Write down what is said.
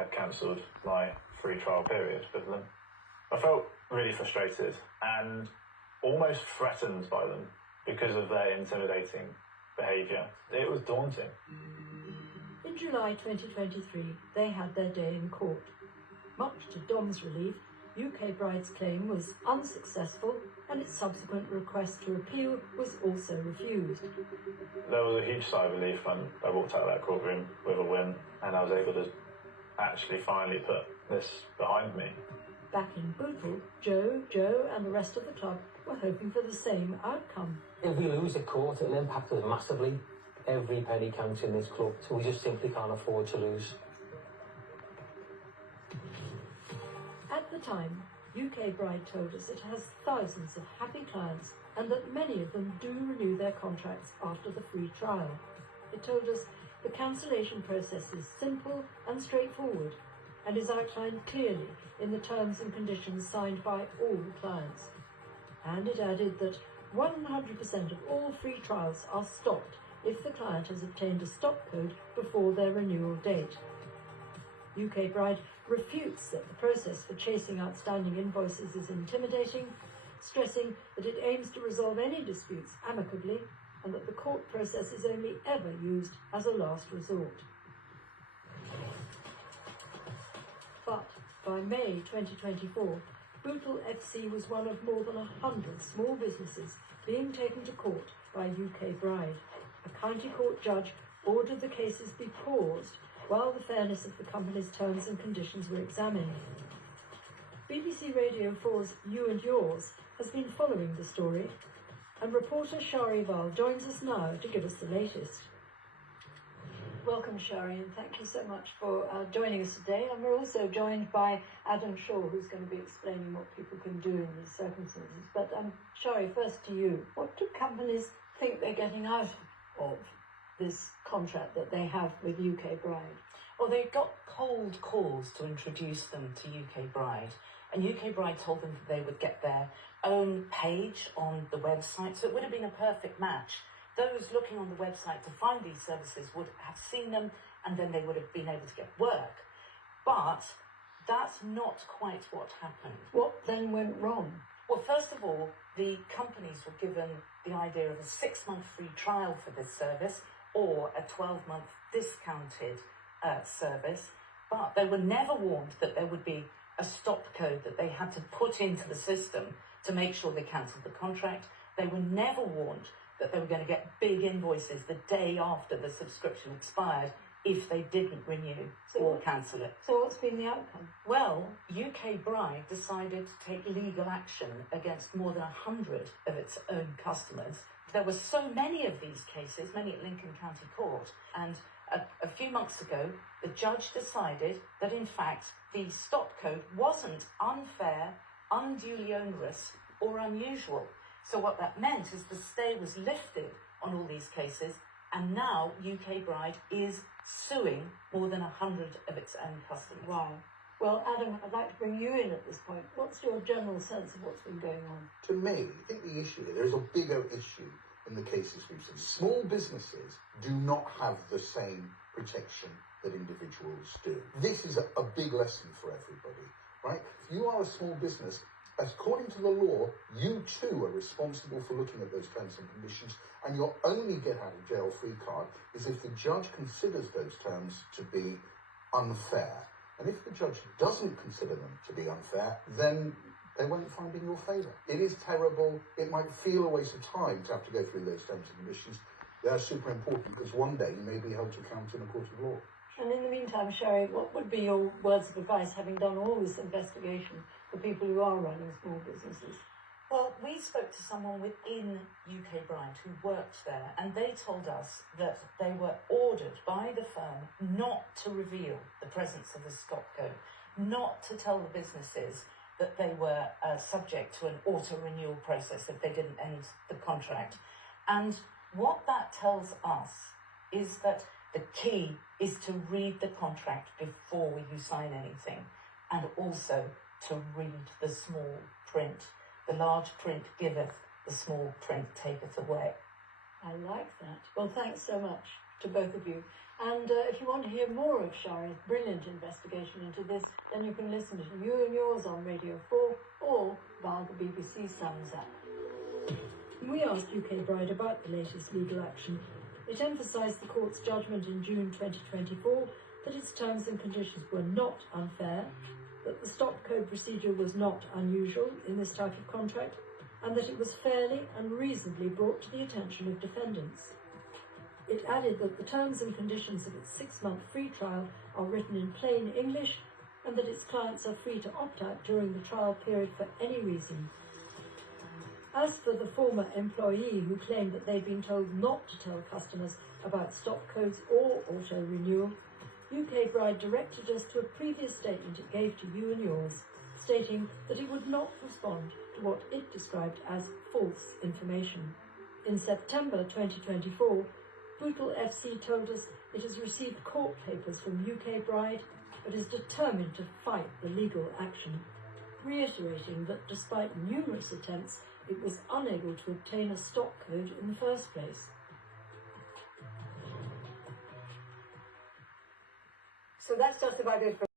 had cancelled my free trial period with them. I felt really frustrated and almost threatened by them because of their intimidating behaviour. It was daunting. In July 2023, they had their day in court. Much to Dom's relief, UK Bride's claim was unsuccessful and its subsequent request to appeal was also refused. There was a huge sigh of relief when I walked out of that courtroom with a win and I was able to actually finally put this behind me. Back in Bootle, Joe and the rest of the club were hoping for the same outcome. If we lose at court, it'll impact us massively. Every penny counts in this club, so we just simply can't afford to lose. At the time, UK Bride told us it has thousands of happy clients and that many of them do renew their contracts after the free trial. It told us the cancellation process is simple and straightforward and is outlined clearly in the terms and conditions signed by all clients. And it added that 100% of all free trials are stopped if the client has obtained a stop code before their renewal date. UK Bride refutes that the process for chasing outstanding invoices is intimidating, stressing that it aims to resolve any disputes amicably and that the court process is only ever used as a last resort. But by May 2024, Bootle FC was one of more than 100 small businesses being taken to court by UK Bride. A county court judge ordered the cases be paused while the fairness of the company's terms and conditions were examined. BBC Radio 4's You and Yours has been following the story, and reporter Shari Val joins us now to give us the latest. Welcome, Shari, and thank you so much for joining us today. And we're also joined by Adam Shaw, who's going to be explaining what people can do in these circumstances. But Shari, first to you. What do companies think they're getting out of this contract that they have with UK Bride? Well, they got cold calls to introduce them to UK Bride, and UK Bride told them that they would get their own page on the website, so it would have been a perfect match. Those looking on the website to find these services would have seen them, and then they would have been able to get work. But that's not quite what happened. What then went wrong? Well, first of all, the companies were given the idea of a 6-month free trial for this service or a 12-month discounted service, but they were never warned that there would be a stop code that they had to put into the system to make sure they cancelled the contract. They were never warned that they were going to get big invoices the day after the subscription expired if they didn't renew or cancel it. So what's been the outcome? Well, UK Bride decided to take legal action against more than 100 of its own customers. There were so many of these cases, many at Lincoln County Court, and a few months ago, the judge decided that in fact the stop code wasn't unfair, unduly onerous or unusual. So what that meant is the stay was lifted on all these cases, and now UK Bride is suing more than 100 of its own customers. Wow. Well, Adam, I'd like to bring you in at this point. What's your general sense of what's been going on? To me, I think the issue, there is a bigger issue in the cases we've seen. Small businesses do not have the same protection that individuals do. This is a big lesson for everybody, right? If you are a small business, according to the law, you too are responsible for looking at those terms and conditions, and your only get out of jail free card is if the judge considers those terms to be unfair. And if the judge doesn't consider them to be unfair, then they won't find in your favour. It is terrible. It might feel a waste of time to have to go through those terms and conditions. They are super important because one day you may be held to account in a court of law. And in the meantime, Shari, what would be your words of advice, having done all this investigation, for people who are running small businesses? Well, we spoke to someone within UK Bride who worked there, and they told us that they were ordered by the firm not to reveal the presence of the stop code, not to tell the businesses that they were subject to an auto-renewal process if they didn't end the contract. And what that tells us is that the key is to read the contract before you sign anything, and also to read the small print. The large print giveth, the small print taketh away. I like that. Well, thanks so much. to both of you. And if you want to hear more of Shari's brilliant investigation into this, then you can listen to You and Yours on Radio 4 or via the BBC Sounds app. We asked UK Bride about the latest legal action. It emphasised the court's judgment in June 2024 that its terms and conditions were not unfair, that the stop code procedure was not unusual in this type of contract, and that it was fairly and reasonably brought to the attention of defendants. It added that the terms and conditions of its 6-month free trial are written in plain English and that its clients are free to opt out during the trial period for any reason. As for the former employee who claimed that they'd been told not to tell customers about stop codes or auto-renewal, UK Bride directed us to a previous statement it gave to You and Yours, stating that it would not respond to what it described as false information. In September 2024, Bootle FC told us it has received court papers from UK Bride, but is determined to fight the legal action, reiterating that despite numerous attempts, it was unable to obtain a stop code in the first place. So that's just about it for